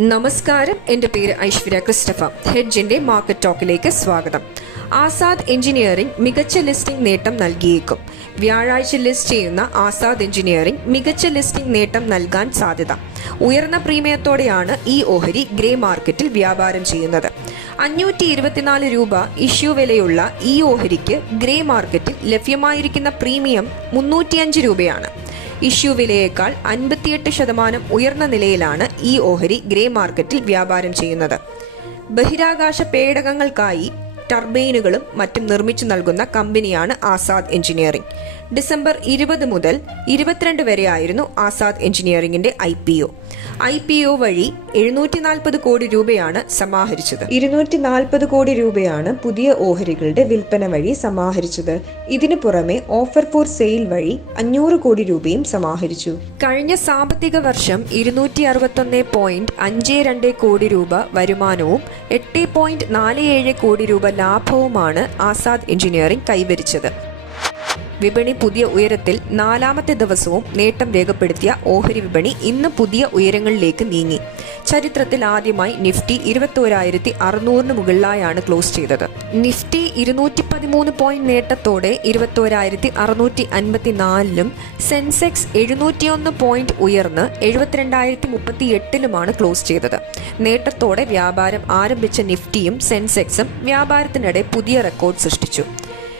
നമസ്കാരം. എന്റെ പേര് ഐശ്വര്യ ക്രിസ്റ്റഫ. ഹെഡ്ജിന്റെ മാർക്കറ്റ് ടോക്കിലേക്ക് സ്വാഗതം. ആസാദ് എഞ്ചിനീയറിംഗ് മികച്ച ലിസ്റ്റിംഗ് നേട്ടം നൽകിയേക്കും. വ്യാഴാഴ്ച ലിസ്റ്റ് ചെയ്യുന്ന ആസാദ് എഞ്ചിനീയറിംഗ് മികച്ച ലിസ്റ്റിംഗ് നേട്ടം നൽകാൻ സാധ്യത. ഉയർന്ന പ്രീമിയത്തോടെയാണ് ഈ ഓഹരി ഗ്രേ മാർക്കറ്റിൽ വ്യാപാരം ചെയ്യുന്നത്. അഞ്ഞൂറ്റി ഇരുപത്തിനാല് രൂപ ഇഷ്യൂ വിലയുള്ള ഈ ഓഹരിക്ക് ഗ്രേ മാർക്കറ്റിൽ ലഭ്യമായിരിക്കുന്ന പ്രീമിയം മുന്നൂറ്റിയഞ്ച് രൂപയാണ്. ഇഷ്യൂ വിലയേക്കാൾ അൻപത്തിയെട്ട് ശതമാനം ഉയർന്ന നിലയിലാണ് ഈ ഓഹരി ഗ്രേ മാർക്കറ്റിൽ വ്യാപാരം ചെയ്യുന്നത്. ബഹിരാകാശ പേടകങ്ങൾക്കായി ടർബൈനുകളും മറ്റും നിർമ്മിച്ചു നൽകുന്ന കമ്പനിയാണ് ആസാദ് എഞ്ചിനീയറിംഗ് ഡിസംബർ ഇരുപത് മുതൽ ഇരുപത്തിരണ്ട് വരെയായിരുന്നു ആസാദ് എഞ്ചിനീയറിംഗിന്റെ I P O. I P O വഴി എഴുന്നൂറ്റി നാൽപ്പത് കോടി രൂപയാണ് സമാഹരിച്ചത്. ഇരുന്നൂറ്റി നാൽപ്പത് കോടി രൂപയാണ് പുതിയ ഓഹരികളുടെ വിൽപ്പന വഴി സമാഹരിച്ചത്. ഇതിനു പുറമെ ഓഫർ ഫോർ സെയിൽ വഴി അഞ്ഞൂറ് കോടി രൂപയും സമാഹരിച്ചു. കഴിഞ്ഞ സാമ്പത്തിക വർഷം ഇരുന്നൂറ്റി അറുപത്തൊന്ന് പോയിന്റ് അഞ്ച് രണ്ട് കോടി രൂപ വരുമാനവും എട്ട് പോയിന്റ് നാല് ഏഴ് കോടി രൂപ ലാഭവുമാണ് ആസാദ് എഞ്ചിനീയറിംഗ് കൈവരിച്ചത്. വിപണി പുതിയ ഉയരത്തിൽ നാലാമത്തെ ദിവസവും നേട്ടം രേഖപ്പെടുത്തിയ ഓഹരി വിപണി ഇന്ന് പുതിയ ഉയരങ്ങളിലേക്ക് നീങ്ങി. ചരിത്രത്തിൽ ആദ്യമായി നിഫ്റ്റി ഇരുപത്തോരായിരത്തി അറുന്നൂറിന് മുകളിലായാണ് ക്ലോസ് ചെയ്തത്. നിഫ്റ്റി ഇരുന്നൂറ്റി പതിമൂന്ന് പോയിന്റ് നേട്ടത്തോടെ ഇരുപത്തോരായിരത്തി അറുന്നൂറ്റി അൻപത്തിനാലിലും സെൻസെക്സ് എഴുന്നൂറ്റിയൊന്ന് പോയിന്റ് ഉയർന്ന് എഴുപത്തിരണ്ടായിരത്തി മുപ്പത്തി എട്ടിലുമാണ് ക്ലോസ് ചെയ്തത്. നേട്ടത്തോടെ വ്യാപാരം ആരംഭിച്ച നിഫ്റ്റിയും സെൻസെക്സും വ്യാപാരത്തിനിടെ പുതിയ റെക്കോർഡ് സൃഷ്ടിച്ചു.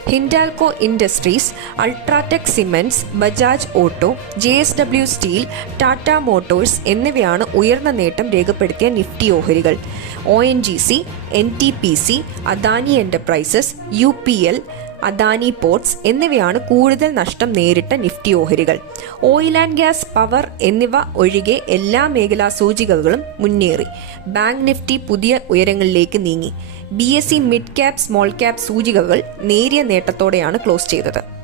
Hindalco Industries UltraTech Cements Bajaj Auto J S W Steel Tata Motors എന്നിവയാണ് ഉയർന്ന നേട്ടം രേഖപ്പെടുത്തിയ നിഫ്റ്റി ഓഹരികൾ. O N G C N T P C Adani Enterprises U P L Adani Ports എന്നിവയാണ് കൂടുതൽ നഷ്ടം നേരിട്ട നിഫ്റ്റി ഓഹരികൾ. ഓയിൽ ആൻഡ് ഗ്യാസ് പവർ എന്നിവ ഒഴികെ എല്ലാ മേഖലാ സൂചികകളും മുന്നേറി. ബാങ്ക് നിഫ്റ്റി പുതിയ ഉയരങ്ങളിലേക്ക് നീങ്ങി. B S C mid cap small cap സൂചികകൾ നേരിയ നേട്ടത്തോടെയാണ് ക്ലോസ് ചെയ്തത്.